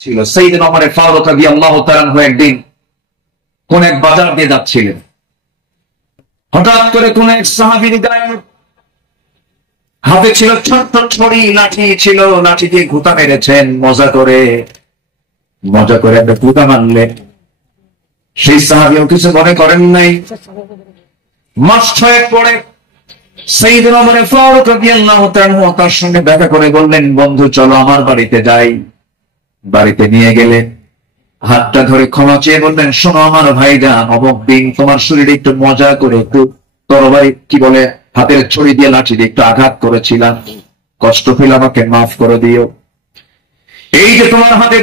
ছিল। সাইয়েদনা ওমর ফারুক রাদিয়াল্লাহু তাআলা আনহু একদিন কোন এক বাজার দিয়ে যাচ্ছিলেন। হঠাৎ করে কোন এক সাহাবীর গায়ে হাতে ছিল ছোট্ট ছড়ি, লাঠি ছিল, লাঠি দিয়ে ঘুতা মেরেছেন মজা করে একটা ঘুতা মারলেন। সেই সাহাবীও কিছু মনে করেন নাই। মাস 6 পরে সাইয়েদনা ওমর ফারুক রাদিয়াল্লাহু তাআলা আনহু তার সঙ্গে দেখা করে বললেন, বন্ধু চলো আমার বাড়িতে যাই। বাড়িতে নিয়ে গেলেন, হাতটা ধরে ক্ষমা চেয়ে বললেন, শোনো আমার ভাইজান, অমুক দিন তোমার শরীরে একটু মজা করে একটু তরবারি কি বলে হাতের ছড়ি দিয়ে লাঠি দিয়ে একটু আঘাত করেছিলাম, কষ্ট পেলে আমাকে মাফ করে দিও। এই যে তোমার হাতে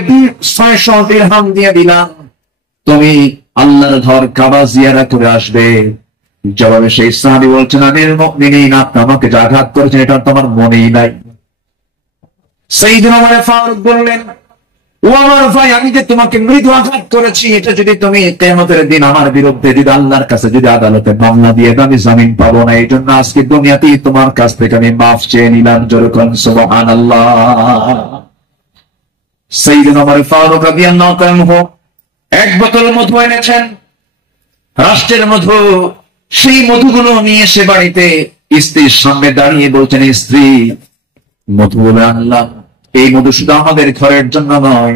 600 দিরহাম দিয়ে দিলাম, তুমি আল্লাহর ঘর কাবা জিয়ারত করে আসবে। জবাবে সেই সাহাবী বলছেন, আমিরুল মুমিনিন, আপনি আমাকে যে আঘাত করেছেন এটা তোমার মনেই নাই। সাইয়েদনা ওমর ফারুক বললেন, ও আমার ভাই, আমি যে তোমাকে মৃদু আঘাত করেছি, এটা যদি তুমি কিয়ামতের দিন আমার বিরুদ্ধে যদি আল্লাহর কাছে যদি আদালতে মামলা দিয়ে আমি জামিন পাবো না, এই জন্য আজকে দুনিয়াতেই তোমার কাছ থেকে আমি মাফ চেয়ে নিলাম। যেরকম সুবহানাল্লাহ। সাইয়েদনা ওমর ফারুক রাদিয়াল্লাহু তাআলা আনহু এক বোতল মধু এনেছেন, রাষ্ট্রের মধু। সেই মধুগুলো নিয়ে এসে বাড়িতে স্ত্রীর সামনে দাঁড়িয়ে বলছেন, স্ত্রী, মধুগুলো আনলাম। এই মধু শুধু আমাদের ঘরের জন্য নয়,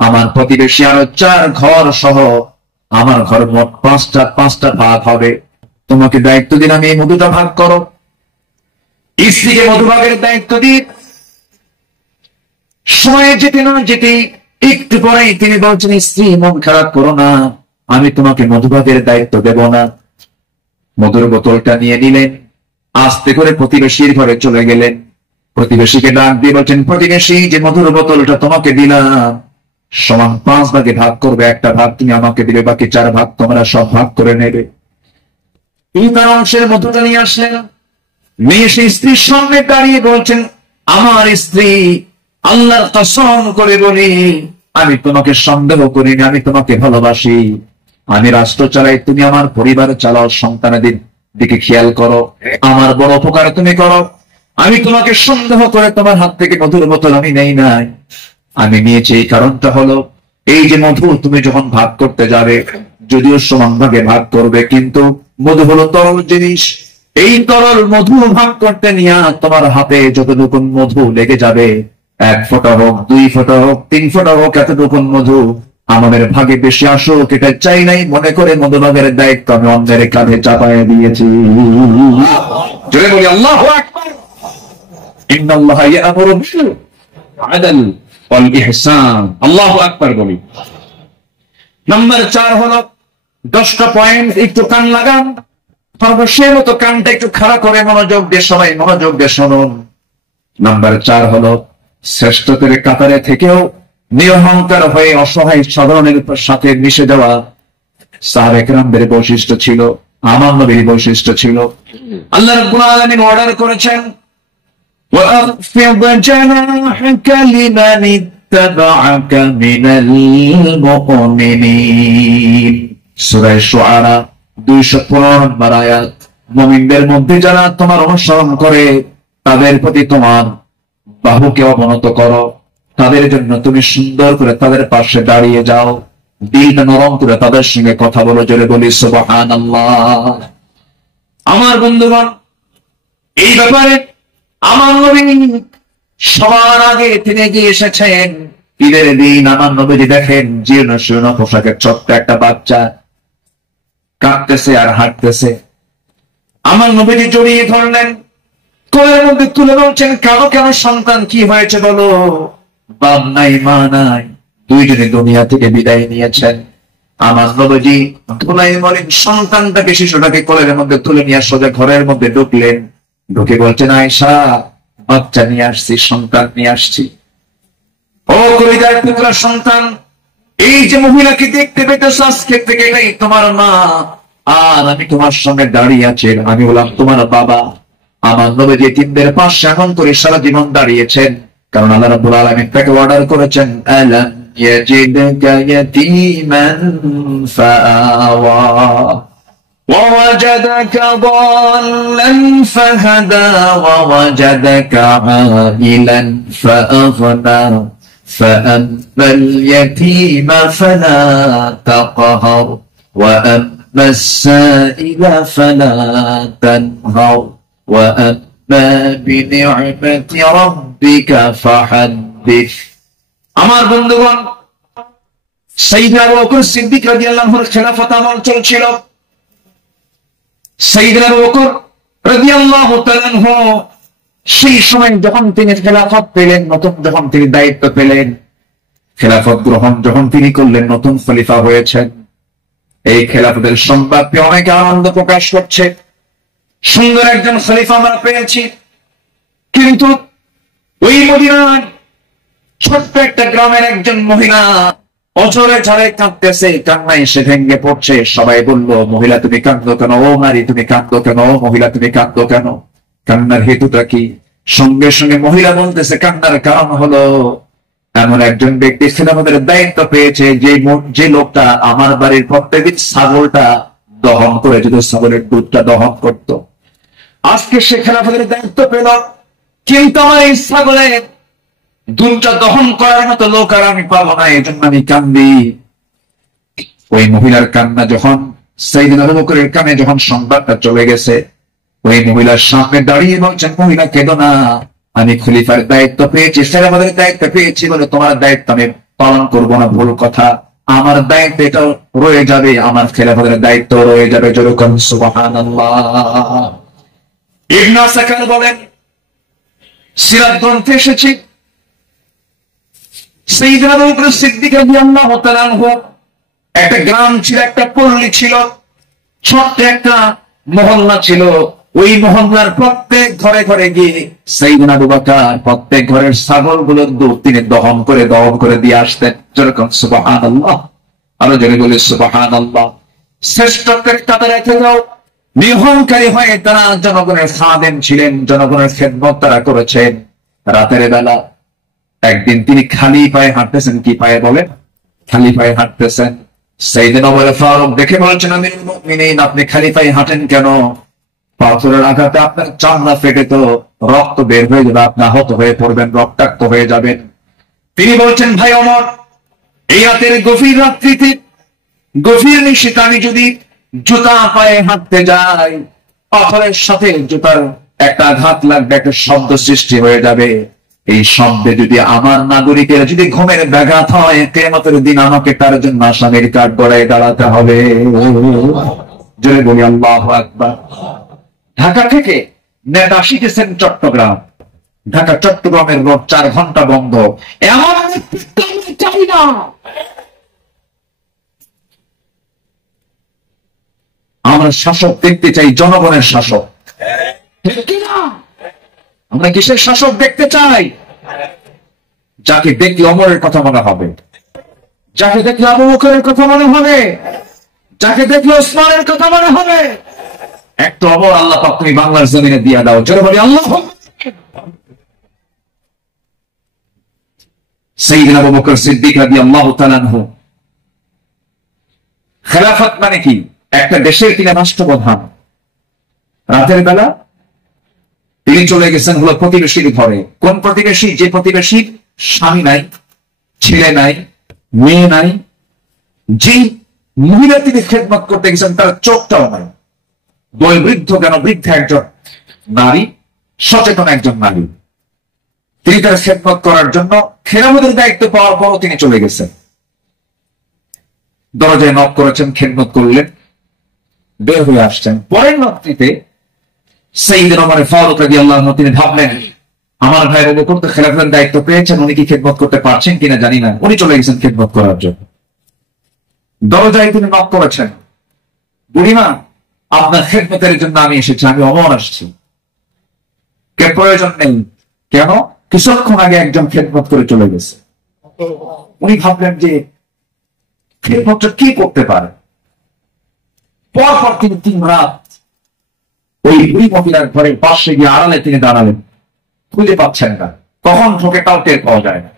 আমার প্রতিবেশী আরো 4 ঘর সহ আমার ঘর মোট 5টা ভাগ হবে। তোমাকে দায়িত্ব দিন, আমি এই মধুটা ভাগ করো। স্ত্রীকে মধু ভাগের দায়িত্ব দিন। সময় যেতে না যেতে একটু পরেই তিনি বলছেন, স্ত্রী মন খারাপ করো না, আমি তোমাকে মধু ভাগের দায়িত্ব দেব না। মধুর বোতলটা নিয়ে নিলেন, আস্তে করে প্রতিবেশীর ঘরে চলে গেলেন। প্রতিবেশীকে ডাক দিয়ে বলছেন, প্রতিবেশী, যে মধুর বোতলটা তোমাকে দিলাম সমান 5 ভাগে ভাগ করবে, একটা ভাগ তুমি আমাকে দিবে, বাকি 4 ভাগ তোমরা সব ভাগ করে নেবে। এই তার অংশের মধুটা নিয়ে আসলেন, মেয়ে সেই স্ত্রীর সামনে দাঁড়িয়ে বলছেন, আমার স্ত্রী, আল্লাহর কসম করে বলি, আমি তোমাকে সন্দেহ করিনি, আমি তোমাকে ভালোবাসি। আমি রাষ্ট্র চালাই, তুমি আমার পরিবার চালাও, সন্তানদের দিকে খেয়াল করো, আমার বড় উপকার তুমি করো। আমি তোমাকে সন্দেহ করে তোমার হাত থেকে মধুর বোতল আমি নেই নাই। আমি নিয়েছি এই কারণটা হলো, এই যে মধু তুমি যখন ভাগ করতে যাবে, যদিও সমান ভাগে ভাগ করবে, কিন্তু মধু হলো তরল জিনিস। এই তরল মধু ভাগ করতে নিয়ে তোমার হাতে যতটুকু মধু লেগে যাবে, 1 ফোঁটা হোক, 2 ফোঁটা হোক, 3 ফোঁটা হোক, এতটুকু মধু আমাদের ভাগে বেশি আসুক এটা চাই নাই, মনে করে মধু ভাগের দায়িত্ব আমি অন্যের কাঁধে চাপায় দিয়েছি। জোরে বলি আল্লাহু আকবার। ইন্নাল্লাহা ইয়া'মুরু বিল আদল ওয়াল ইহসান। আল্লাহু আকবার বলি। নাম্বার 4 হলো 10টা পয়েন্ট, একটু কান লাগান। সর্বশেষ মতো কানটা একটু খাড়া করে মনোযোগ দিয়ে সবাই মনোযোগ দিয়ে শুনুন। নাম্বার 4 হলো, শ্রেষ্ঠদের কাতারে থেকেও নিরহংকার হয়ে অসহায় সাধারণের সাথে মিশে যাওয়া সাহাবায়ে কেরামদের বৈশিষ্ট্য ছিল, আমার নবীর বৈশিষ্ট্য ছিল। আল্লাহ রাব্বুল আলামিন অর্ডার করেছেন, وَأَخْفِضْ جَنَاحَكَ لِمَنِ اتَّبَعَكَ مِنَ الْمُؤْمِنِينَ। সূরা শুআরা 215 নম্বর আয়াত। মুমিনদের মধ্যে যারা তোমার অনুসরণ করে তাদের প্রতি তোমার বাহুকে অবনত করো, তাদের জন্য তুমি সুন্দর করে তাদের পাশে দাঁড়িয়ে যাও, দিলটা নরম করে তাদের সঙ্গে কথা বলো। জোরে বলি সুবহানাল্লাহ। আমার বন্ধুগণ, এই ব্যাপারে আমার নবী সবার আগে তিনি এগিয়ে এসেছেন। ঈদের দিন আমার নবীজি দেখেন জীর্ণ শীর্ণ পোশাকের ছোট্ট একটা বাচ্চা কাঁদতেছে আর হাঁটতেছে। আমার নবীজি জড়িয়ে ধরলেন, কোলের মধ্যে তুলে বলছেন, কারো কেন সন্তান, কি হয়েছে বলো? বাপ নাই, মা নাই, দুইজনে দুনিয়া থেকে বিদায় নিয়েছেন। আমার নবীজি ধুলাই মলিন সন্তানটাকে, শিশুটাকে কোলের মধ্যে তুলে নিয়ে সোজা ঘরের মধ্যে ঢুকলেন। ঢুকে বলছেন, আয়েশা, বাচ্চা নিয়ে আসছি, সন্তান নিয়ে আসছি। ও কলিজার টুকরা সন্তান, এই যে মহিলাকে দেখতে পেতেছ আজকে থেকে এটাই তোমার মা, আর আমি তোমার সঙ্গে দাঁড়িয়ে আছি, আমি বললাম তোমার বাবা। আমার নবীজি এতিমদের পাশে এমন করে সারা জীবন দাঁড়িয়েছেন, কারণ আল্লাহ রাব্বুল আলামিন তাকে অর্ডার করেছেন, আলাম ইয়াজিদকা ইয়াতীমান ফাআওয়া ووجدك ضالا فهدى ووجدك عائلا فأغنى فأما اليتيم فلا تقهر وأما السائل فلا تنهر وأما بنعمة ربك فحدث আমার বন্ধুগণ সাইয়েদনা আবু বকর সিদ্দিক রাদিয়াল্লাহু আনহুর খেলাফত আমল চলছিল সাইয়েদনা আবু বকর রাদিয়াল্লাহু তাআলা আনহু সেই সময় যখন তিনি খেলাফত পেলেন নতুন যখন তিনি দায়িত্ব পেলেন খেলাফত গ্রহণ যখন তিনি করলেন নতুন খলিফা হয়েছেন এই খেলাফতের সংবাদ পেয়ে অনেকে আনন্দ প্রকাশ করছে সুন্দর একজন খলিফা আমরা পেয়েছি কিন্তু ওই মদিনার ছোট্ট একটা গ্রামের একজন মহিলা অঝরে ঝরে কাঁদতেছে কান্নায় এসে ভেঙে পড়ছে সবাই বলল মহিলা তুমি কাঁদো কেন ও নারী তুমি কাঁদো কেন ও মহিলা তুমি কাঁদো কেন কান্নার হেতুটা কি সঙ্গে সঙ্গে মহিলা বলতেছে কান্নার কারণ হলো এমন একজন ব্যক্তি খেলাফতের দায়িত্ব পেয়েছে যে লোকটা আমার বাড়ির প্রত্যেকদিন ছাগলটা দহন করে যদি ছাগলের দুধটা দহন করত আজকে সে খেলাফতের দায়িত্ব পেল কিন্তু আমার এই ছাগলের দুধটা দহন করার মতো লোক আর আমি পাবো না এই জন্য আমি কান্দি ওই মহিলার কান্না যখন সাইয়েদনা আবু বকরের কানে যখন সংবাদটা চলে গেছে ওই মহিলার সামনে দাঁড়িয়ে বলছেন মহিলা কেঁদো না আমি খলিফার দায়িত্ব পেয়েছি খেলাফতের দায়িত্ব পেয়েছি বলে তোমার দায়িত্ব আমি পালন করবো না ভুল কথা আমার দায়িত্ব এটা রয়ে যাবে আমার খেলাফতের দায়িত্ব রয়ে যাবে যেরকম সুবহানাল্লাহ ইবনে আসাকার বলেন সিরাত গ্রন্থে এসেছে সাইয়েদনা আবু বকর সিদ্দিক রাদিয়াল্লাহু তাআলা আনহু একটা গ্রাম ছিল একটা পল্লী ছিল ছোট্ট একটা মহল্লা ছিল ওই মহল্লার প্রত্যেক ঘরে ঘরে গিয়ে সাইয়েদনা আবু বকর প্রত্যেক ঘরের ছাগলগুলোর দুধ তিনি দহন করে দিয়ে আসতেন যেরকম সুবহানাল্লাহ আরো জোরে বলে সুবহানাল্লাহ শ্রেষ্ঠত্বের কাতারে রেখে যাও নিহংকারী হয়ে তারা জনগণের খাদেম ছিলেন জনগণের খেদমত তারা করেছেন রাতের বেলা একদিন তিনি খালি পায়ে হাঁটতেছেন কি পায়ে বলেন খালি পায়ে হাঁটতেছেন সাইয়েদনা ওমর ফারুক দেখে বলছেন আমিরুল মুমিনিন আপনি খালি পায়ে হাঁটেন কেন পাথরের আঘাতে আপনার চামড়া ফেটে তো রক্ত বের হয়ে যাবে আপনি আহত হয়ে পড়বেন রক্তাক্ত হয়ে যাবেন তিনি বলছেন ভাই ওমর এই রাতের গভীর রাত্রিতে গভীর নিশীথে আমি যদি জুতা পায়ে হাঁটতে যাই পাথরের সাথে জুতার একটা আঘাত লাগবে একটা শব্দ সৃষ্টি হয়ে যাবে এই শব্দে যদি আমার নাগরিকের যদি ঘুমের ব্যাঘাত হয় কিয়ামতের দিন আমাকে তার জন্য আসামির কাঠ গড়ায় দাঁড়াতে হবে জোরে বলি আল্লাহু আকবার ঢাকা থেকে নেতা শিখেছেন চট্টগ্রাম ঢাকা চট্টগ্রামের রোড 4 ঘন্টা বন্ধ এমন চাই না আমরা শাসক দেখতে চাই জনগণের শাসক আমরা কিসের শাসক দেখতে চাই যাকে দেখলে ওমরের কথা মনে হবে যাকে দেখলে আবু বকরের কথা মনে হবে যাকে দেখলে ওসমানের কথা মনে হবে একটা অমর আল্লাহ পাক তুমি বাংলার জমিনে দিয়া দাও জোরে বলি আল্লাহ সাইয়েদনা আবু বকর সিদ্দিক রাদিয়াল্লাহু তাআলা আনহু খেলাফত মানে কি একটা দেশের তিনি রাষ্ট্রপ্রধান রাতের বেলা তিনি চলে গেছেন হলো প্রতিবেশীর ঘরে কোন প্রতিবেশী যে প্রতিবেশীর স্বামী নাই ছেলে নাই মেয়ে নাই যে মহিলা তিনি খেদমত করতে গেছেন তার চোখটাও নাই বয়োবৃদ্ধ কেন বৃদ্ধ একজন নারী সচেতন একজন নারী তিনি তার খেদমত করার জন্য খেলাফতের দায়িত্ব পাওয়ার পরও তিনি চলে গেছেন দরজায় নক করেছেন খেদমত করলেন বের হয়ে আসছেন পরের রাত্রিতে সাইয়েদনা ওমর ফারুক রাদিয়াল্লাহু আনহু তিনি ভাবলেন আমার ভাই আবু বকর তো খেলাফতের দায়িত্ব পেয়েছেন উনি কি খেদমত করতে পারছেন কিনা জানি না উনি চলে গেছেন খেদমত করার জন্য দরজায় তিনি নক করেছেন বুড়িমা আপনার খেদমতের জন্য আমি এসেছি আমি ওমর আসছি কে প্রয়োজন নেই কেন কিছুক্ষণ আগে একজন খেদমত করে চলে গেছে উনি ভাবলেন যে খেদমতটা কি করতে পারে পরপর তিনি 3 রাত ওই বুড়ি মহিলার ঘরের পাশে গিয়ে আড়ালে তিনি দাঁড়ালেন খুঁজে পাচ্ছেন না কখন ঢোকে তাও টের পাওয়া যায় না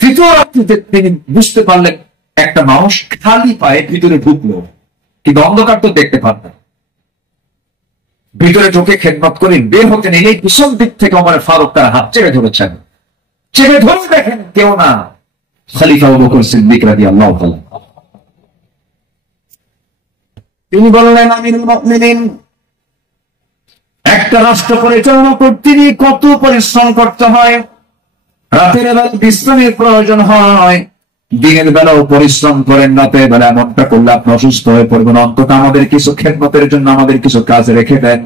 তৃতীয় রাত্রিতে তিনি বুঝতে পারলেন একটা মানুষ খালি পায়ে ভিতরে ঢুকলো কিন্তু অন্ধকার তো দেখতে পান না ভিতরে ঢুকে খেদমত করে বের হতে নিলেই পিছন দিক থেকে ওমর ফারুক তার হাত চেপে ধরেছেন চেপে ধরে দেখেন কেউ না, খলিফা আবু বকর সিদ্দিক রাদিয়াল্লাহু তাআলা। তিনি বললেন, আমিরুল মুমিনিন, একটা রাষ্ট্র পরিচালনা করতে গিয়ে কত পরিশ্রম করতে হয়, রাতের বেলা বিশ্রামের প্রয়োজন হয়, দিনের বেলাও পরিশ্রম করেন, রাতের বেলা এমনটা করলে আপনি অসুস্থ হয়ে পড়বেন, অন্তত আমাদের কিছু খেদমতের জন্য আমাদের কিছু কাজ রেখে দেন।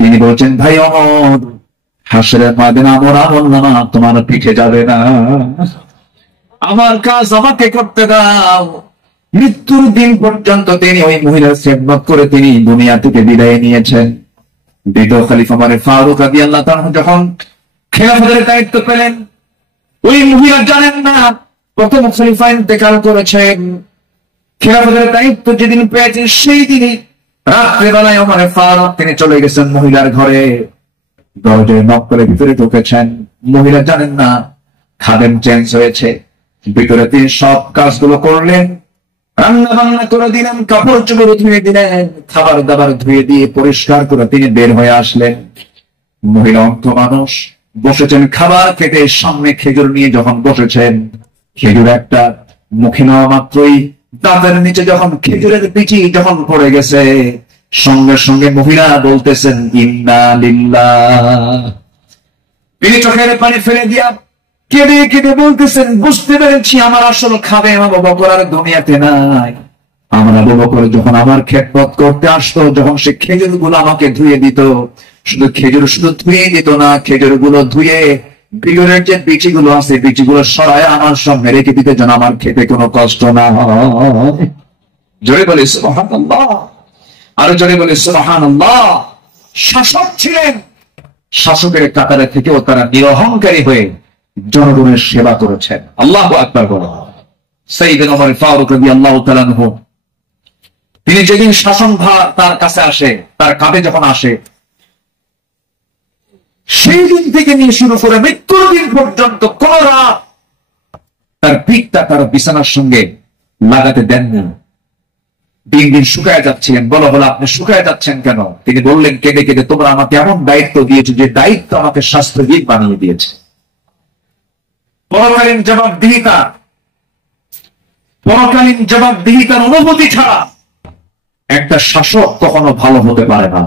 তিনি বলছেন, ভাই ওমর, হাসরের ময়দানে আমার আমলনামা তোমার পিঠে যাবে না, আমার কাজ আমাকে করতে দাও। মৃত্যুর দিন পর্যন্ত তিনি ওই মহিলার খেদমত করে তিনি দুনিয়া থেকে বিদায় নিয়েছেন। দ্বিতীয় খলিফা ওমর ফারুক রাদিয়াল্লাহু তাআলা যখন খেলাফতের দায়িত্ব পেলেন, ওই মহিলা জানেন না প্রথম খলিফা ইন্তেকাল করেছেন। খেলাফতের দায়িত্ব যেদিন পেয়েছেন সেই দিনই রাত্রেবেলায় ওমর ফারুক তিনি চলে গেছেন মহিলার ঘরে, দরজায় নক করে ভিতরে ঢুকেছেন। মহিলা জানেন না খাদেম চেঞ্জ হয়েছে। ভিতরে তিনি সব কাজগুলো করলেন, রান্না বান্না করে দিলেন, কাপড় চোপড় ধুয়ে দিলেন, খাবার দাবার ধুয়ে দিয়ে পরিষ্কার করে তিনি বের হয়ে আসলেন। মহিলা অন্ধ মানুষ, বসেছেন খাবার খেতে, সামনে খেজুর নিয়ে যখন বসেছেন, খেজুর একটা মুখে নেওয়া মাত্রই দাঁতের নিচে যখন খেজুরের বিচি যখন পড়ে গেছে, সঙ্গে সঙ্গে মহিলা বলতেছেন, ইন্না লিল্লাহ। তিনি চোখের পানি ফেলে দিয়া কেঁদে কেঁদে বলতেছেন, বুঝতে পেরেছি আমার আসল খাবে আবু বকর আর দুনিয়াতে নাই। আমার আবু বকর যখন আমার খেদমত করতে আসতো, যখন সে খেজুর গুলো আমাকে ধুয়ে দিত, শুধু খেজুর শুধু ধুয়ে দিত না, খেজুর গুলো ধুয়ে বিগড়ের যে বিচিগুলো আছে বিচিগুলো সরায় আমার সামনে রেখে দিতে, যেন আমার খেতে কোনো কষ্ট না হয়। জোরে বলি সুবহানাল্লাহ, আরো জোরে বলি সুবহানাল্লাহ। শাসক ছিলেন, শাসকের কাতারে থেকেও তারা নিরহংকারী হয়ে জনগণের সেবা করেছেন। আল্লাহু আকবার বলেন। সাইয়েদনা ওমর ফারুক রাদিয়াল্লাহু তাআলা আনহু, তিনি যেদিন শাসনভার তার কাছে আসে, তার কাঁধে যখন আসে, সেই দিন থেকে নিয়ে শুরু করে মৃত্যুর দিন পর্যন্ত কোন রাত তার পিঠটা তার বিছানার সঙ্গে লাগাতে দেন না। দিন দিন শুকায় যাচ্ছিলেন। বলা হলো, আপনি শুকায় যাচ্ছেন কেন? তিনি বললেন কেঁদে কেঁদে, তোমরা আমাকে এমন দায়িত্ব দিয়েছে যে দায়িত্ব আমাকে শাস্ত্রবিদ বানিয়ে দিয়েছে। পরকালীন জবাবদিহিতার অনুভূতি ছাড়া একটা শাসক কখনো ভালো হতে পারে না।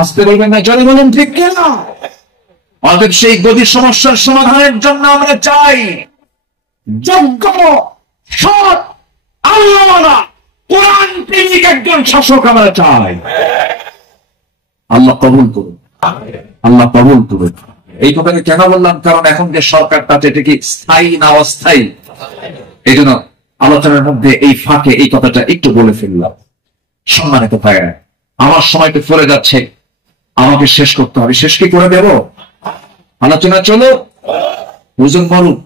আসতে বলবেন না, জোরে বলেন ঠিক কিনা? অতএব সেই গভীর সমস্যার সমাধানের জন্য আমরা চাই যোগ্য, সৎ, আল্লাহওয়ালা, কোরআন প্রেমিক একজন শাসক আমরা চাই। আল্লাহ কবুল করুন, আল্লাহ কবুল করুন। এই কথাটা কেন বললাম? কারণ এখন যে সরকারটা আছে এটা কি স্থায়ী না অস্থায়ী? এই জন্য আলোচনার মধ্যে এই ফাঁকে এই কথাটা একটু বলে ফেললাম। সম্মানিত ভাইরা, আমার সময় তো চলে যাচ্ছে, আমাকে শেষ করতে হবে। শেষ কি করে দেব? আলোচনা চলো, হুজুর বলুন।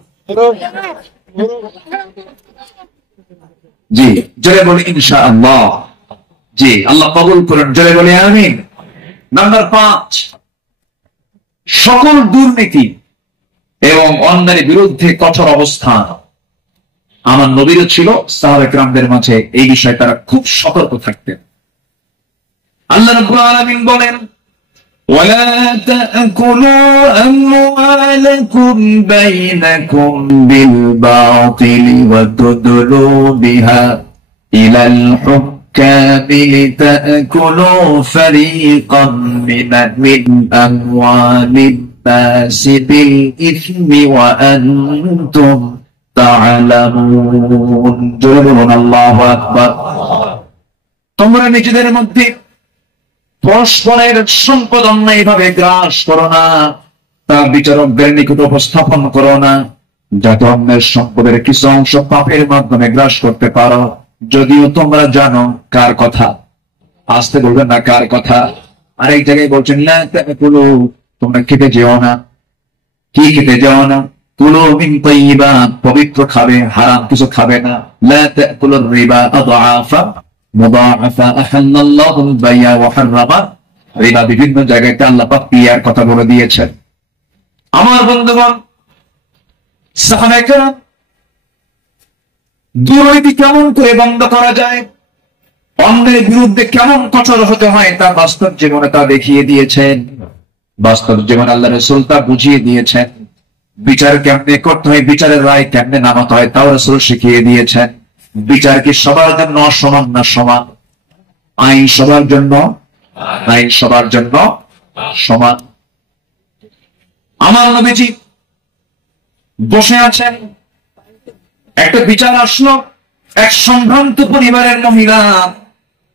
জি, জোরে বলি ইনশাআল্লাহ। জি, আল্লাহ কবুল করুন, জোরে বলি আমিন। নাম্বার 5, সকল দুর্নীতি এবং অন্যায়ের বিরুদ্ধে কঠোর অবস্থান। আমার নবীরও ছিল, সাহাবায়ে কেরামদের মাঝে এই বিষয়ে তারা খুব সতর্ক থাকতেন। আল্লাহ রাব্বুল আলামিন বলেন, ওয়ালা তাকুলু আমওয়ালাকুম বাইনাকুম বিল বাতিল ওয়া তুদলু বিহা ইলাল হুক্কামি লিতাকুলু ফারীকাম মিন আমওয়ালিন নাসি বিল ইসমি ওয়া আনতুম তা'লামুন। জোরে বলুন আল্লাহু আকবার। তোমরা নিজেদের মধ্যে পরস্পরের সম্পদ অন্যায়ভাবে গ্রাস করো না, তা বিচারকদের নিকট উপস্থাপন করো না, যাতে অন্যের সম্পদের কিছু অংশ পাপের মাধ্যমে গ্রাস করতে পারো, যদিও তোমরা জানো কার কথা। আসতে বলবেন না, কার কথা। আর এই জায়গায় বলছেন, লা তাকুলু, তোমরা খেতে যেও না। কি খেতে যেও না? কুলু মিন তাইয়্যিবাত, পবিত্র খাবে, হারাম কিছু খাবে না। লা তাকুলুর রিবা আদআফা মুদাআফা আহাল্লাল্লাহুল বাই'a ওয়া হাররামা রিবা। বিভিন্ন জায়গায় আল্লাহ পাক ইয়ার কথা বলে দিয়েছেন। আমার বন্ধুগণ, সাহাবায়ে কেরাম দুর্নীতি কেমন করে বন্ধ করা যায়, অন্যের বিরুদ্ধে কেমন কঠোর হতে হয়, তা বাস্তব জীবনে তা দেখিয়ে দিয়েছেন। বাস্তব জীবনে আল্লাহ রাসূল তা বুঝিয়ে দিয়েছেন। বিচার কেমনে করতে হয়, বিচারের রায় কেমনে নামাতে হয় তাও রাসূল শিখিয়ে দিয়েছেন। বিচার কি সবার জন্য সমান না সমান? আইন সবার জন্য, আইন সবার জন্য সমান। আমার নবীজি বসে আছেন, একটা বিচার আসলো, এক সম্ভ্রান্ত পরিবারের মহিলা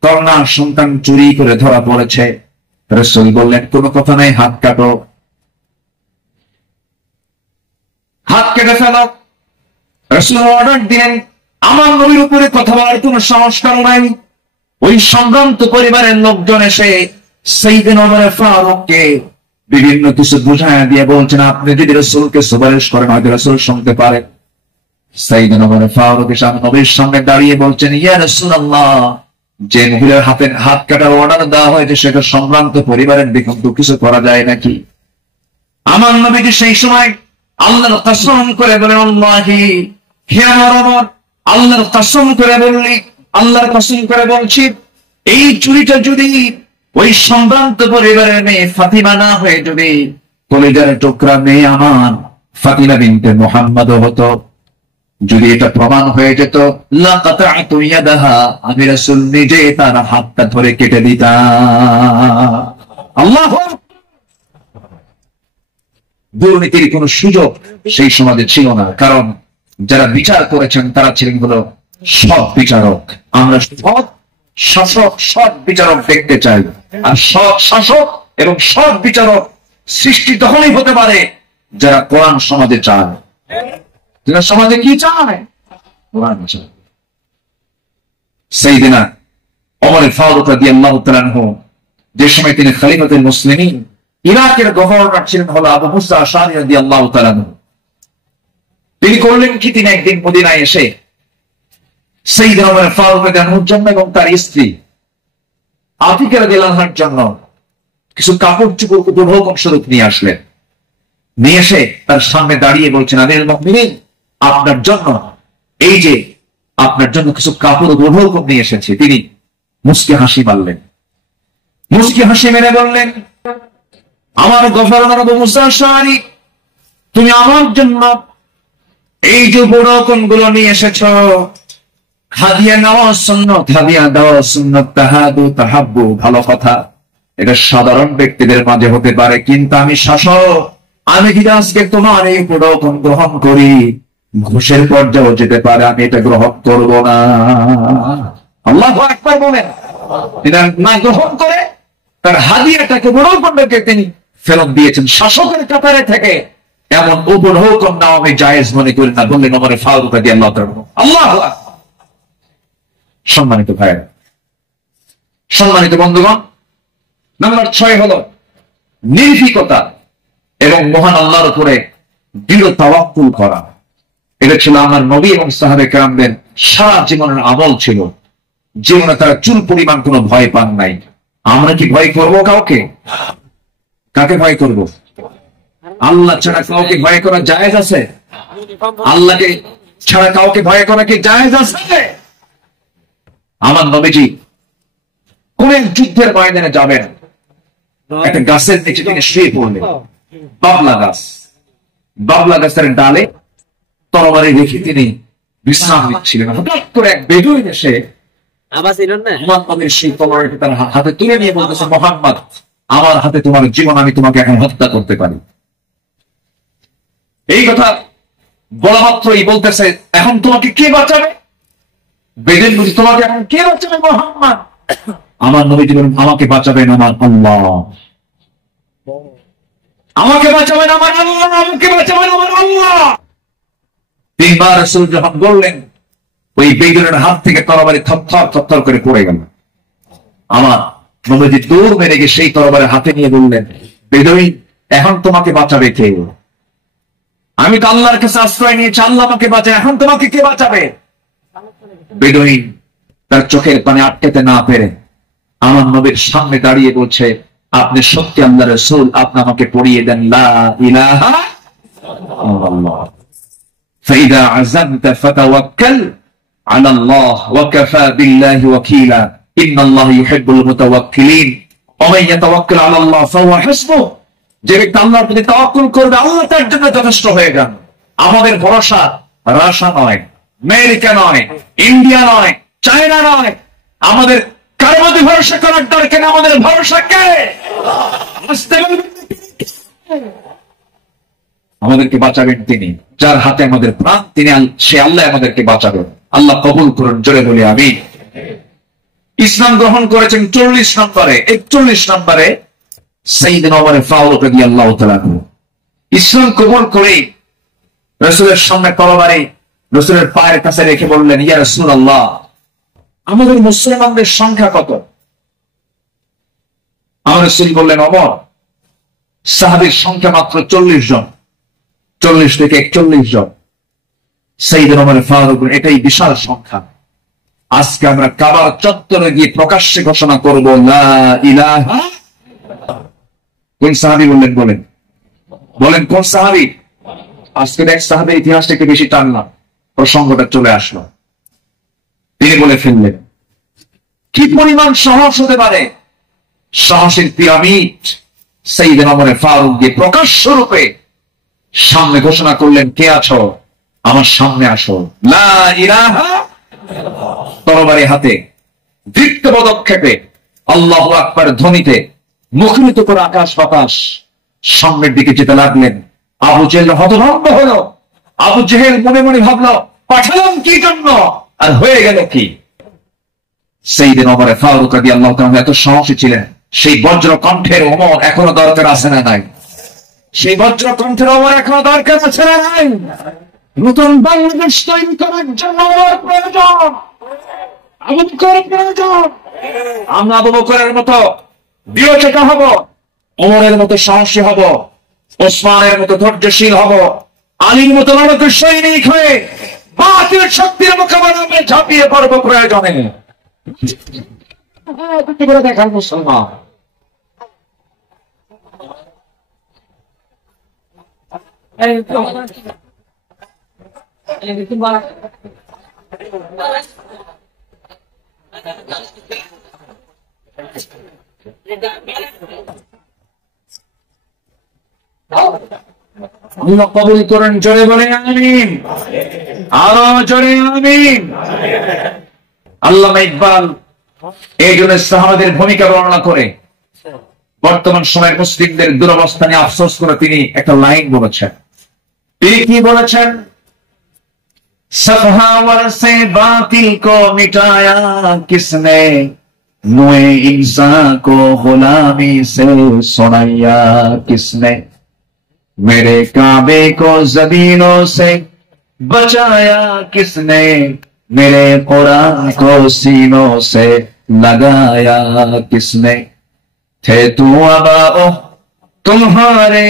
কন্যা সন্তান চুরি করে ধরা পড়েছে। রাসূল বললেন কোনো কথা নাই, হাত কাটো, হাত কেটে ফেলো। রাসূল অর্ডার দিলেন, আমার নবীর উপরে কথা বলার কোন সাহস কারো নাই। ওই সম্ভ্রান্ত পরিবারের লোকজন এসে সাইয়েদনা ওমর ফারুককে বিভিন্ন কিছু বুঝাইয়া দিয়ে বলছেন, আপনি যদি রাসূলকে সুপারিশ করেন হয়তো রাসূল শুনতে পারে। সাইয়েদনা ওমর ফারুক নবীর সামনে দাঁড়িয়ে বলছেন, ইয়া রাসূলুল্লাহ, যে মহিলার হাত কাটার অর্ডার দেওয়া হয়েছে সেটা সম্ভ্রান্ত পরিবারের বিরুদ্ধে কিছু করা যায় নাকি? আমার নবীজি সেই সময় আল্লাহর কসম করে বলেন, আল্লাহি, হে আমার ওমর, আল্লাহর কসম করে বললি, আল্লাহর কসম করে বলছি, এই চুরিটা যদি ওই সম্ভ্রান্ত পরিবারের মেয়ে ফাতিমা না হয়ে যদি কলিজার টুকরা মেয়ে আমার ফাতিমা বিনতে মুহাম্মদ হতো, যদি এটা প্রমাণ হয়ে যেত, লাকাতাতু ইয়াদাহা, আমি রাসূল নিজে তার হাতটা ধরে কেটে দিতাম। আল্লাহু দুর্নীতির কোন সুযোগ সেই সমাজে ছিল না, কারণ যারা বিচার করেছেন তারা ছিলেন হলো সৎ বিচারক। আমরা সৎ শাসক, সৎ বিচারক দেখতে চাই। আর সৎ শাসক এবং সৎ বিচারক সৃষ্টি তখনই হতে পারে যারা কোরআন সমাজে চায়। যারা সমাজে কি চায়? কোরআন চায়। সাইয়েদনা ওমর ফারুক রাদিয়াল্লাহু তাআলা আনহু যে সময় তিনি খলিফাতুল মুসলিমিন, ইরাকের গভর্নর ছিলেন হলো আবু মুসা আশআরী রাদিয়াল্লাহু তাআলা আনহু। তিনি করলেন কি, তিনি একদিন মদিনায় এসে সাইয়েদনা ওমর ফারুক রাদিয়াল্লাহুর জন্য এবং তার স্ত্রী আতিকা রাদিয়াল্লাহু আনহার জন্য কিছু কাপড় চোপড় উপভোগ স্বরূপ নিয়ে আসলেন। নিয়ে এসে তার সামনে দাঁড়িয়ে বলছেন, আমিরুল মুমিনিন, আপনার জন্য এই যে আপনার জন্য কিছু কাপড় উপভোগ নিয়ে এসেছি। তিনি মুস্কি হাসি মারলেন, মুস্কি হাসি মেরে বললেন, আমার গভর্নর আবু মুসা আশআরী, তুমি আমার জন্য এই যে উপঢৌকন গুলো নিয়ে এসেছো, হাদিয়া নেওয়া সুন্নাত, হাদিয়া দেওয়া সুন্নাত, তাহাদু তাহাব্বু, ভালো কথা, এটা সাধারণ ব্যক্তিদের মাঝে হতে পারে, কিন্তু আমি শাসক, আমি যদি আজকে তোমার এই উপঢৌকন গ্রহণ করি ঘুষের পর্যায়েও যেতে পারে, আমি এটা গ্রহণ করব না। আল্লাহু আকবার বলেন। এটা না গ্রহণ করে তার হাদিয়াটাকে উপঢৌকনটাকে তিনি ফেরত দিয়েছেন। শাসকের কাতারে থেকে এমন উপঢৌকন নাও আমি জায়েজ মনে করি না, বললেন ওমর ফারুক রাদিয়াল্লাহু তাআলা। আল্লাহু আকবার। সম্মানিত ভাইরা, সম্মানিত বন্ধুগণ, নাম্বার 6 হলো নির্ভীকতা এবং মহান আল্লাহর উপরে দৃঢ় তাওয়াক্কুল করা। এটা ছিল আমার নবী এবং সাহাবে কেরামদের সারা জীবনের আমল ছিল। জীবনে তারা চুল পরিমাণ কোনো ভয় পান নাই। আমরা কি ভয় করব কাউকে? কাকে ভয় করব? আল্লাহ ছাড়া কাউকে ভয় করা জায়েজ আছে? আল্লাহকে ছাড়া কাউকে ভয় করা কি জায়েজ আছে? আমার নবীজি কোন যুদ্ধের ময়দানে যাবেন, একটা গাছের নিচে তিনি শুয়ে পড়লেন, বাবলা গাছ, বাবলা গাছের ডালে তরবারি রেখে তিনি বিশ্রাম নিচ্ছিলেন। হঠাৎ করে এক বেদুইন এসে আমার নবীর সেই তরবারিটি তার হাতে তুলে নিয়ে বলতেছে, মুহাম্মদ, আমার হাতে তোমার জীবন, আমি তোমাকে এখন হত্যা করতে পারি। এই কথা বলা মাত্রই বলতেছে, এখন তোমাকে কে বাঁচাবে? বেদুইন বলছে, তোমাকে এখন কে বাঁচাবে মুহাম্মদ? আমার নবী বলেন, আমাকে বাঁচাবেন আমার আল্লাহ, আমাকে বাঁচাবেন আমার আল্লাহ, আমাকে বাঁচাবেন আমার আল্লাহ। 3 বার রাসূল যখন বললেন, ওই বেদুইনের হাত থেকে তরবারি থরথর থরথর করে পড়ে গেল। আমার নবীজি দৌড় মেরে গিয়ে সেই তরবারি হাতে নিয়ে বললেন, বেদুইন, এখন তোমাকে বাঁচাবে কে? আমি তো আল্লাহর কাছে আশ্রয় নিয়েছি, আল্লাহ আমাকে বাঁচায়, এখন তোমাকে কে বাঁচাবে? বেদুইন তার চোখের পানি আটকাতে না পেরে আমার নবীর সামনে দাঁড়িয়ে বলছে, আপনি সত্যি আল্লাহর রাসূল, আপনি আমাকে পড়িয়ে দেন লা ইলাহা ইল্লাল্লাহ, ফাইদা আযামতা ফাতাওয়াক্কাল আলাল্লাহ ওয়া কাফা বিল্লাহি ওয়াকিলা, ইন্নাল্লাহা ইউহিব্বুল মুতাওয়াক্কিলিন, ওয়া মান ইয়াতাওয়াক্কাল আলাল্লাহ ফাহুয়া হাসবুহ, যে ব্যক্তি আল্লাহর প্রতি তাওয়াক্কুল করবে আল্লাহ তার জন্য যথেষ্ট হয়ে যান। আমাদের ভরসা রাশিয়া নয়, আমেরিকা নয়, ইন্ডিয়া নয়, চায়না নয়, আমাদের কার মধ্যে ভরসা করার দরকার। আমাদের ভরসা কে? আমাদেরকে বাঁচাবেন তিনি, যার হাতে আমাদের প্রাণ, তিনি সে আল্লাহ আমাদেরকে বাঁচাবেন। আল্লাহ কবুল করুন, জোরে বলি আমিন। ইসলাম গ্রহণ করেছেন 40 নম্বরে। 41 নম্বরে সাইয়েদনা ওমর ফারুক রাদিয়াল্লাহু তাআলা ইসলাম কবুল করে রাসূলের সামনে তরবারি রাসূলের পায়ের কাছে রেখে বললেন, ইয়া রাসূলুল্লাহ, আমাদের মুসলমানদের সংখ্যা কত? আমার রাসূল বললেন, ওমর, সাহাবীর সংখ্যা মাত্র 40 জন, 40 থেকে 41 জন। সাইয়েদনা ওমর ফারুক, এটাই বিশাল সংখ্যা। আজকে আমরা কাবার চত্বরে গিয়ে প্রকাশ্যে ঘোষণা করবো লা ইলাহা। কোন সাহাবী বললেন? বলেন কোন সাহাবী? আজকে এক সাহাবীর ইতিহাসটা একটু বেশি টানলাম, প্রসঙ্গটা চলে আসলো। তিনি বলে ফেললেন, কি পরিমাণ সাহস হতে পারে! সাহসের পিরামিড। সাইয়েদনা ওমর ফারুক গিয়ে প্রকাশ্য রূপে সামনে ঘোষণা করলেন, কে আছো? আমার সামনে আসো। লা ইলাহা, তরবারি হাতে, দৃপ্ত পদক্ষেপে, আল্লাহু আকবার ধ্বনিতে মুখরিত করে আকাশ বাতাস সামনের দিকে যেতে লাগলেন। আবু জেহেল হতভম্ব হলো। আবু জেহেল মনে মনে ভাবলো, পাঠালাম কি জন্য, আর হয়ে গেল কি? সাইয়েদনা ওমর ফারুক রাদিয়াল্লাহু তাআলা এত সাহসী ছিলেন, সেই বজ্র কণ্ঠের ওমর এখনো দরকার আছে না নাই? সেই বজ্র কণ্ঠের ওমর এখনো দরকার আছে না নাই? নতুন বাংলাদেশ তৈরি করার জন্য ওমর প্রয়োজন, আবু বকর প্রয়োজন। আমরা আবু বকরের মতো দৃঢ়চেতা হব, ওমরের মতো সাহসী হব, ওসমানের মতো ধৈর্যশীল হব, আলীর মতো লড়াকু সৈনিক হয়ে বাতিলের শক্তির মোকাবেলায় ঝাঁপিয়ে পড়ব প্রয়োজনে। দেখান মুসলমান। আল্লাহ কবুল করেন, জোরে বলে আমিন। আরো জোরে আমিন। আল্লামা ইকবাল এই জন্য সাহাবাদের ভূমিকা বর্ণনা করে বর্তমান সময়ের মুসলিমদের দুরবস্থা নিয়ে আফসোস করে তিনি একটা লাইন বলেছেন। তিনি কি বলেছেন? सफ़हावर से बातिल को मिटाया किसने, नुए इंसान को गुलामी से सुनाया किसने, मेरे काबे को ज़मीनों से बचाया किसने, मेरे कुरान को सीनों से लगाया किसने, थे तू अबाओ तुम्हारे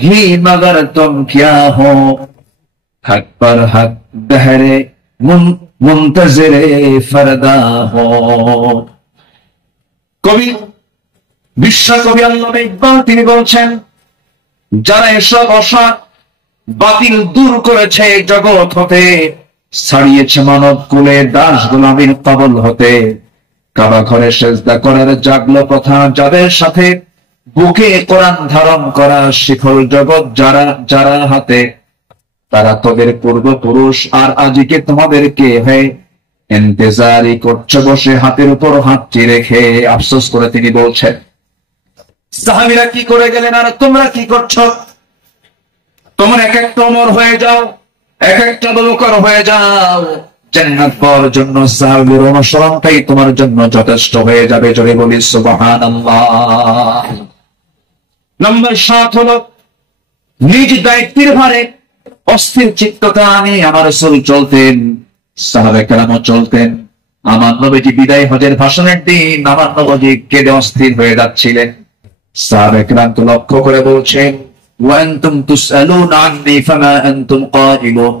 ही मगर तुम क्या हो, हक पर हक बहरे मुंतज़िरे फरदा हो। কবি, বিশ্বকবি আল্লামা ইকবাল তিনি বলছেন, যারা এসব অসৎ বাতিল দূর করেছে জগৎ হতে, ছাড়িয়েছে মানব কুলে দাস গোলামীর কবল হতে, কাবা ঘরে সেজদা করার জাগলো কথা যাদের সাথে, বুকে কোরআন ধারণ করা শিখল জগৎ যারা যারা হাতে, তারা তোদের পূর্বপুরুষ আর আজকে তোমাদেরকে হয়ে ইন্তজারি করছে বসে হাতের উপর হাতটি রেখে। আফসোস করে তিনি বলছেন, সাহাবীরা কি করে গেলেন আর তোমরা কি করছো? তোমরা এক একটা ওমর হয়ে যাও, এক একটা আবু বকর হয়ে যাও, জান্নাত পাওয়ার জন্য সাহাবীর অনুসরণটাই তোমার জন্য যথেষ্ট হয়ে যাবে। জোরে বলি সুবহানাল্লাহ। নম্বর 7 হলো নিজ দায়িত্বের ভারে অস্থির চিত্ততা নিয়ে আমার রাসূল চলতেন, সাহাবায়ে কেরামও চলতেন। আমার নবীজি বিদায় হজের ভাষণের দিন আমার নবীজি কেঁদে অস্থির হয়ে যাচ্ছিলেন। সাহাবায়ে কেরামকে লক্ষ্য করে বলছেন, ওয়া আনতুম তুসআলুনা আন্নী ফামা আনতুম কাইলুন,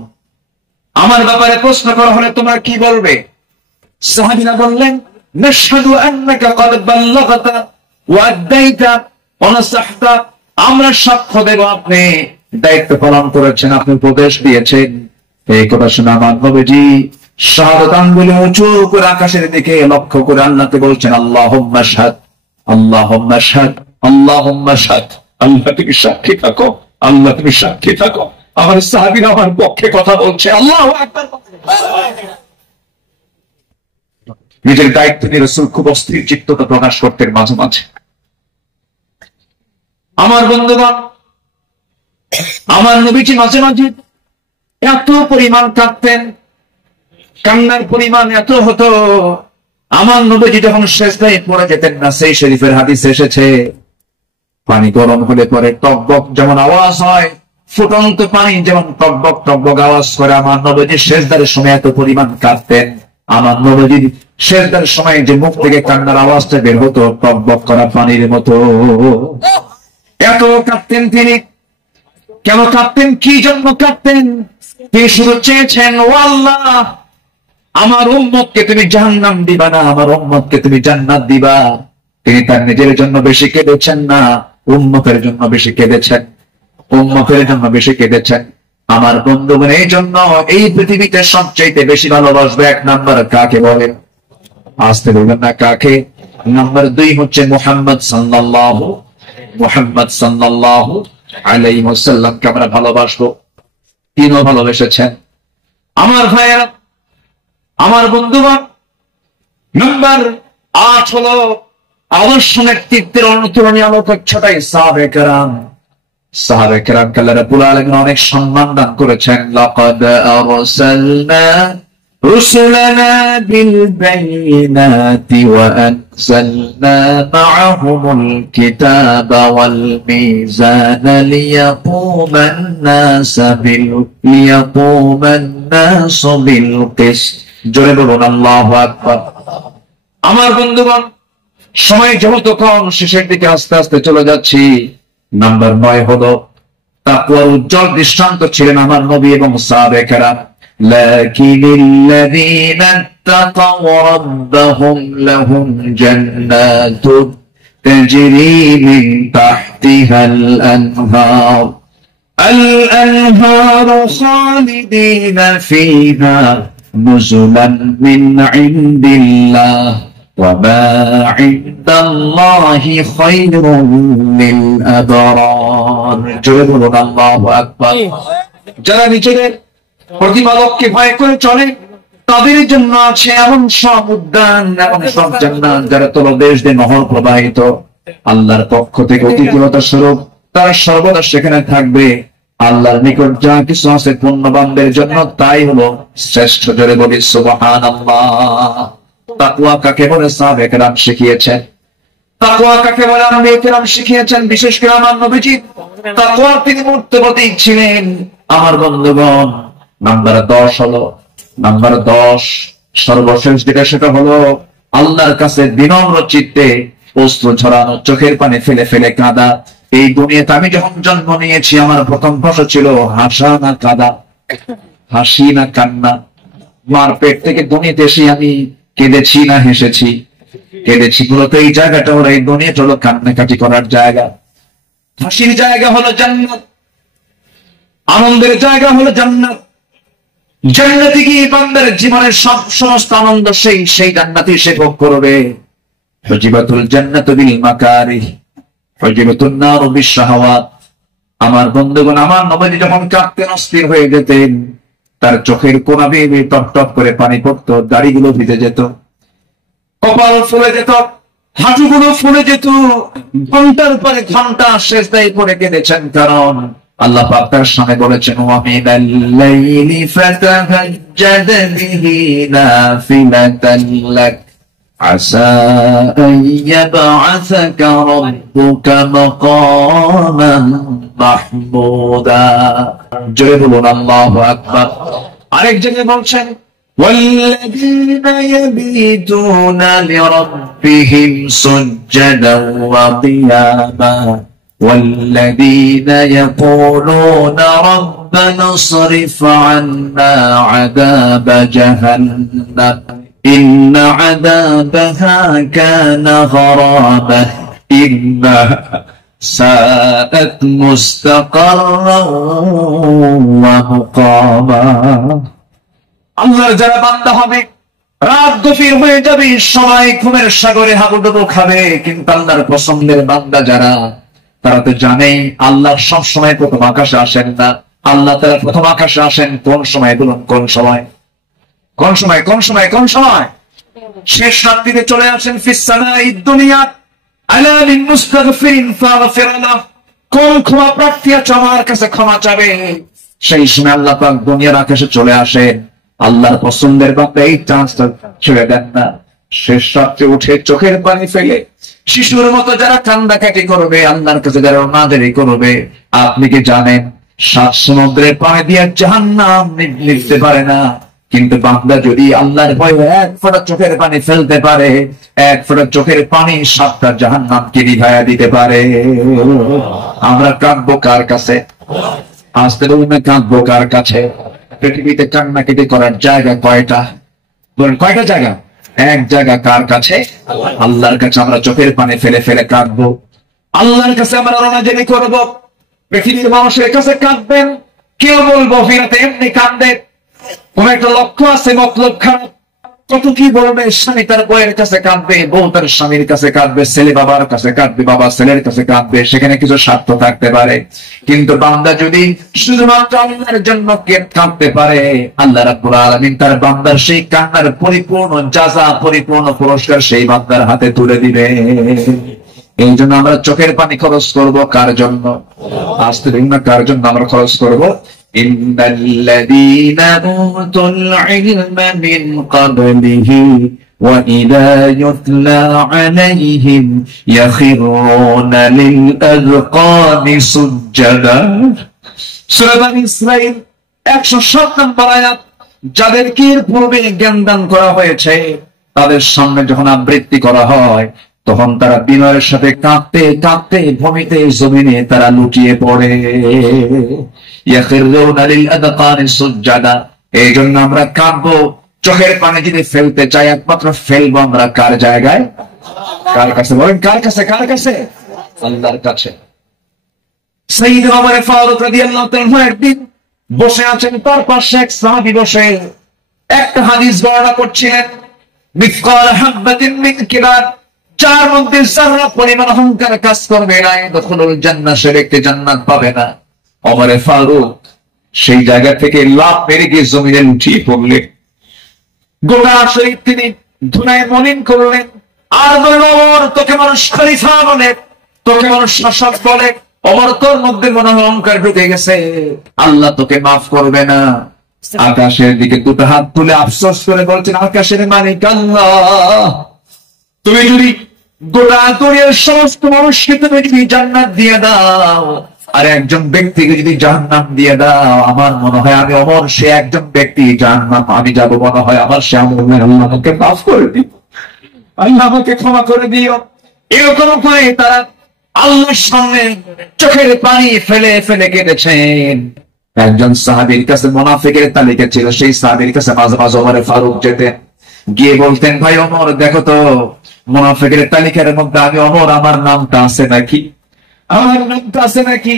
আমার ব্যাপারে প্রশ্ন করা হলে তোমরা কি বলবে? সাহাবীরা বললেন, নাশহাদু আন্নাকা ক্বাদ বাল্লাগতা ওয়া আদাইতা ওয়া নাসাহতা, আমরা সাক্ষ্য দেব আপনি দায়িত্ব পালন করেছেন, আপনি উপদেশ দিয়েছেন। এই কথা শুনে আমার নবীজি শাহাদাত আঙ্গুলে উঁচু করে আকাশের দিকে লক্ষ্য করে আল্লাহকে বলছেন, আল্লাহুম্মা শাহাদ, আল্লাহুম্মা শাহাদ, আল্লাহুম্মা শাহাদ, আল্লাহ তুমি সাক্ষী থাকো, আল্লাহ তুমি সাক্ষী থাকো। আমার সাহাবীরা আমার পক্ষে কথা বলছে। আল্লাহু আকবার। নিজের দায়িত্ব নিয়ে রাসূল খুব অস্থির চিত্ততা প্রকাশ করতেন মাঝে মাঝে। আমার বন্ধুগণ, আমার নবীজি মাঝে মাঝে এত পরিমাণ কাঁদতেন, কান্নার পরিমাণ এত হতো, আমার নবীজি যখন সেজদায় পড়ে যেতেন না, সেই শরীফের হাদিসে এসেছে পানি গরম হলে পরে টকবক যেমন আওয়াজ হয়, ফুটন্ত পানি যেমন টকবক টকবক আওয়াজ করে, আমার নবীজি সেজদার সময় এত পরিমাণ কাঁদতেন। আমার নবীজির সেজদার সময় যে মুখ থেকে কান্নার আওয়াজটা বের হতো টকবক করা পানির মতো। এত কাঁদতেন তিনি। কেন কাঁদতেন? কি জন্য কাঁদতেন? তিনি শুধু চেয়েছেন, ও আল্লাহ, আমার উম্মতকে তুমি জাহান্নাম দিবা না, আমার উম্মতকে তুমি জান্নাত দিবা। তিনি তার নিজের জন্য বেশি কেঁদেছেন না, উম্মতের জন্য বেশি কেঁদেছেন, উম্মতের জন্য বেশি কেঁদেছেন। আমার বন্ধুগণ, এই জন্য এই পৃথিবীতে সবচেয়ে বেশি ভালোবাসবে এক নাম্বার কাকে বলেন? আসতে বলবেন না কাকে? নাম্বার 2 হচ্ছে মুহাম্মদ সাল্লাল্লাহু আলাইহি ওয়াসাল্লামকে আমরা ভালোবাসবো। তিনিও ভালোবেসেছেন। আমার ভাইয়েরা, আমার বন্ধুগণ, নাম্বার 8 হলো আদর্শ নেতৃত্বের অনুতরণীয় আলোক ছটাই সাহাবে কেরাম। সাহাবে কেরামকে আল্লাহ রাব্বুল আলামিন অনেক সম্মান দান করেছেন। লাকাদ আরসালনা রুসুলানা বিল বাইনাতি ওয়া আনজালনা মা'আহুমুল কিতাবা ওয়াল মিজানা লিয়াকুমান নাসু বিল কিসত। জোরে বলুন আল্লাহু আকবার। আমার বন্ধুগণ, সময় যেহেতু কম, শেষের দিকে আস্তে আস্তে চলে যাচ্ছি। নাম্বার 9 হলো তাকওয়ার উজ্জ্বল দৃষ্টান্ত ছিলেন আমার নবী এবং সাহাবে কেরাম। লাকিনিল্লাযীনা তাকাউ রাব্বাহুম লাহুম জান্নাতুন তাজরি মিন তাহতিহাল আনহার খালিদিনা ফীহা নুজুলান মিন ইনদিল্লাহ وما عند الله خير للأبرار। জোরে বলুন আল্লাহু আকবার। যারা নিজেদের প্রতিপালককে ভয় করে চলে, তাদের জন্য আছে এমন সব উদ্যান, এমন সব জান্নাত যারা তলদেশ দিয়ে নহর প্রবাহিত। আল্লাহর পক্ষ থেকে অতিথিয়তা স্বরূপ তারা সর্বদা সেখানে থাকবে। আল্লাহর নিকট যা কিছু আছে পুণ্যবানদের জন্য তাই হলো শ্রেষ্ঠ। জোরে বলি সুবহানাল্লাহ। তাকওয়া কাকে বলে সাহাবে কেরাম শিখিয়েছেন। তাকওয়া কাকে বলে আম্বিয়া কেরাম শিখিয়েছেন। বিশেষ করে আমার নবীজি তাকওয়ার তিনি মূর্তিপতি ছিলেন। আমার বন্ধুগণ, নাম্বার 10 হলো, নাম্বার 10 সর্বশেষ যেটা, সেটা হলো আল্লাহর কাছে বিনম্র চিত্তে অশ্রু ঝরানো, চোখের পানি ফেলে ফেলে কাঁদা। এই দুনিয়াতে আমি যখন জন্ম নিয়েছি, আমার প্রথম প্রশ্ন ছিল হাসা না কাঁদা, হাসি না কান্না। মার পেট থেকে দুনিয়াতে এসে আমি কেঁদেছি না হেসেছি? কেঁদেছি। মূলত এই জায়গাটা হলো, এই দুনিয়াটা হলো কান্নাকাটি করার জায়গা। হাসির জায়গা হলো জান্নাত, আনন্দের জায়গা হলো জান্নাত। জান্নাতে গিয়ে বান্দার জীবনের সব সমস্ত আনন্দ সেই জান্নাতে সে ভোগ করবে। হুজিবাতুল জান্নাতু বিল মাকারিহ, হুজিবাতুন নারু বিশ শাহাওয়াত। আমার বন্ধুগণ, আমার নবী যখন কাঁদতেন, অস্থির হয়ে যেতেন, তার চোখের কোনা বেয়ে টপ টপ করে পানি পড়তো, দাড়িগুলো ভিজে যেত, কপাল ফুলে যেত, হাঁটুগুলো ফুলে যেত। ঘন্টার পরে ঘন্টা সেজদায় পড়ে কেঁদেছেন, কারণ আল্লাহ পাক তার সামনে বলেছেন, ওয়া মিনাল লাইলি ফাতাহাজ্জাদ বিহি নাফিলাতান লাক আসা আন ইয়াবআসাকা রাব্বুকা মাকামান মাহমুদা। জোরে বলুন আল্লাহু আকবার। আরেক জায়গায় বলছেন, والذين يبيتون لربهم سجدا وقياما والذين يقولون ربنا اصرف عنا عذاب جهنم إن عذابها كان غراما إنها ساءت مستقرا ومقاما। আল্লাহর যারা বান্দা হবে, রাত গভীর হয়ে যাবে, সবাই ঘুমের সাগরে হাবুডুবু খাবে, কিন্তু আল্লাহর পছন্দের বান্দা যারা, তারা তো জানেই আল্লাহ সব সময় প্রথম আকাশে আসেন না। আল্লাহ তারা প্রথম আকাশে আসেন কোন সময় বলুন? কোন সময়? কোন সময়? কোন সময়? কোন সময়? শেষ রাত্রিতে চলে আসেন। ফিস সামাঈদ দুনিয়া আলা লিল মুস্তাগফিরিন ফাগফির লাহ। কোন ক্ষমা প্রার্থী আছে আমার কাছে ক্ষমা চাবে, সেই সময় আল্লাহ পাক দুনিয়ার আকাশে চলে আসে। আল্লাহর পছন্দের বান্দা এই চান্সটা ছেড়ে দেন না। শেষ রাত্রে উঠে চোখের পানি ফেলে শিশুর মতো যারা কান্দাকাটি করবে, আল্লাহর কাছে যারা নাজারি করবে, আপনি কি জানেন 7 সমুদ্রের পানি দিয়ে জাহান্নাম নিভতে পারে না, কিন্তু বান্দা যদি আল্লাহর ভয়ে 1 ফোঁটা চোখের পানি ফেলতে পারে, 1 ফোঁটা চোখের পানি 7টা জাহান্নামকে নিভাইয়া দিতে পারে। আমরা কাঁদবো কার কাছে? আসতে বলুন না, কাঁদবো কার কাছে? পৃথিবীতে কান্নাকাটি করার জায়গা কয়টা? বলুন কয়টা জায়গা? এক জায়গা। কার কাছে? আল্লাহর কাছে আমরা চোখের পানি ফেলে ফেলে কাঁদবো। আল্লাহর কাছে আমরা রোনাজারি করবো। পৃথিবীর মানুষের কাছে কাঁদবেন, কেউ বলবো ফিরাতে এমনি কাঁদবে, কোন একটা লক্ষ্য আছে, মতলব খারাপ। কত কি বলবে, স্বামী তার বউয়ের কাছে কাঁদবে, বউ তার স্বামীর কাছে কাঁদবে, ছেলে বাবার কাছে কাঁদবে, বাবা ছেলের কাছে কাঁদবে, সেখানে কিছু স্বার্থ থাকতে পারে। কিন্তু বান্দা যদি শুধুমাত্র আল্লাহর জন্য কাঁদতে পারে, আল্লাহ রাব্বুল আলামিন তার বান্দার সেই কান্নার পরিপূর্ণ জাযা, পরিপূর্ণ পুরস্কার সেই বান্দার হাতে তুলে দিবে। এই জন্য আমরা চোখের পানি খরচ করব কার জন্য? আসতে দিন না, কার জন্য আমরা খরচ করব? ইন্নাল্লাযীনা উতুল ইলমা মিন ক্বাবলিহি ওয়া ইযা ইউতলা আলাইহিম ইয়াখিরুনা লিল আযকানি সুজদা। সূরা বনী ইসরাঈল 107 নম্বর আয়াত। যাদেরকে পূর্বে জ্ঞান দান করা হয়েছে, তাদের সামনে যখন আবৃত্তি করা হয়, তখন তারা বিনয়ের সাথে কাঁদতে কাঁদতে ভূমিতে জমিনে তারা লুটিয়ে পড়ে। ইয়াখিরুনা লিল আযকানি সুজদা। এই জন্য আমরা কাঁদবো। চোখের পানি যদি ফেলতে চাই, একমাত্র ফেলবো আমরা কার জায়গায়? কার কাছে? বলেন কার কাছে? কার কাছে? আল্লাহর কাছে। সাইয়্যিদুনা ওমর ফারুক রাদিয়াল্লাহু তাআলা একদিন বসে আছেন, তার পাশে এক সাহাবী বসে একটা হাদিস বর্ণনা করছিলেন। মিসকাল হাববাতিন মিন কিবার, যার মধ্যে যারা পরিমাণ অহংকার কাজ করবে না, দখলুল জান্নাহ, সে ব্যক্তি জান্নাত পাবে না। ওমর ফারুক সেই জায়গা থেকে লাফ মেরে গিয়ে জমিনে লুটিয়ে পড়লেন। গোটা শরীর তিনি ধুলায় মলিন করলেন, আর বলল, ওমর তোকে মানুষ খলিফা বলে, তোকে মানুষ শাসক বলে, ওমর তোর মধ্যে মনে অহংকার ঢুকে গেছে, আল্লাহ তোকে মাফ করবে না। আকাশের দিকে দুটো হাত তুলে আফসোস করে বলছেন, আকাশের মালিক আল্লাহ, তুমি যদি গোটা দুনিয়ার সমস্ত মানুষকে তুমি যদি জান্নাত দিয়ে দাও, আর একজন ব্যক্তিকে যদি জাহান্নাম দিয়ে দাও, আমার মনে হয় আমি ওমর সে একজন ব্যক্তি জাহান্নাম আমি যাবো, মনে হয় আমার সে আমল আল্লাহ আমাকে মাফ করে দিও, আল্লাহ আমাকে ক্ষমা করে দিও। এরকম উপায়ে তারা আল্লাহর সামনে চোখের পানি ফেলে ফেলে কেটেছেন। একজন সাহাবীর কাছে মুনাফিকের তালিকা ছিল, সেই সাহাবীর কাছে মাঝে মাঝে ওমর ফারুক যেতেন, গিয়ে বলতেন, ভাই ওমর দেখো তো মুনাফিকের তালিকার মধ্যে আমি ওমর, আমার নামটা আছে নাকি? আমার নামটা আছে নাকি?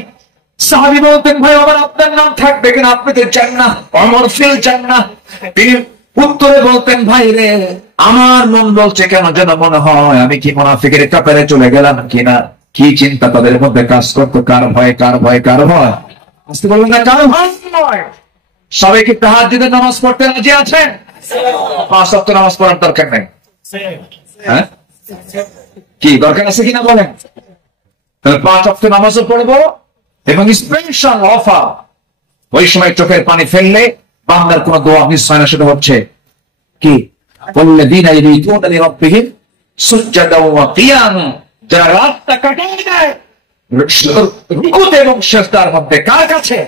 সাহাবী বলতেন, ভাই ওমর আপনার নাম থাকবে কিনা, আপনি তো চান না, ওমর ফিল চান না। তিনি উত্তরে বলতেন, ভাই রে আমার মন বলছে কেন যেন মনে হয় আমি কি মুনাফিকের কাতারে চলে গেলাম কিনা। কি চিন্তা তাদের মধ্যে কাজ করতো, কার ভয়, কার ভয়, কার ভয়? আসতে বলবেন না, কার ভয়? সবাই কি তাহাজ্জুদের নামাজ পড়তে রাজি আছেন? 5 ওয়াক্ত নামাজ পড়ার দরকার নেই, হ্যাঁ কি দরকার আছে কিনা বলেন? তাহলে 5 ওয়াক্ত নামাজও পড়বো, এবং স্পেশাল অফার ওই সময় চোখের পানি ফেললে বান্দার কোন দোয়া মিস হয় না। সেটা হচ্ছে কি? ওয়াল্লাযীনা ইয়াবিতুনা লিরাব্বিহিম সুজদাও ওয়া কিয়ামা, যারা রাতটা কাটিয়ে দেয় রুকুতে এবং সিজদার মধ্যে। কার কাছে?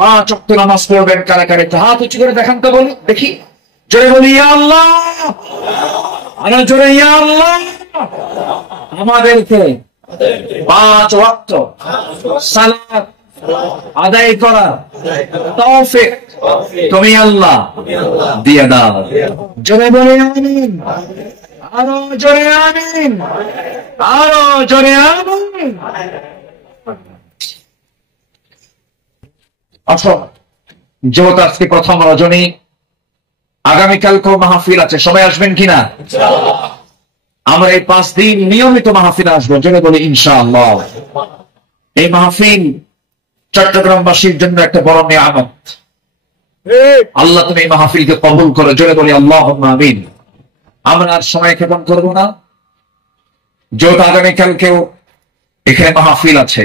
5 ওয়াক্ত নামাজ পড়বেন কারা কারা? হাত উঁচু করে দেখান তো, বলি দেখি, জোরে বলি ইয়া আল্লাহ, আরো জোরে ইয়া আল্লাহ। আমাদেরকে 5 ওয়াক্ত সালাত আদায় করা তৌফিক তুমি আল্লাহ দিয়ে দাও। জোরে বলে আমিন, আরো জোরে আমিন, আরো জোরে আমিন। আচ্ছা, যেহেতু আজকে প্রথম রজনী, আগামীকালকেও মাহফিল আছে, সবাই আসবেন কিনা? আমরা এই 5 দিন নিয়মিত মাহফিল আসবো, জোরে বলি ইনশাআল্লাহ। এই মাহফিল চট্টগ্রামবাসীর জন্য একটা বড় নিয়ামত। আল্লাহ তুমি এই মাহফিলকে কবুল করো, জোরে বলি আল্লাহুম্মা আমিন। আমরা আর সময় ক্ষেপণ করবো না, যেহেতু আগামীকালকেও এখানে মাহফিল আছে।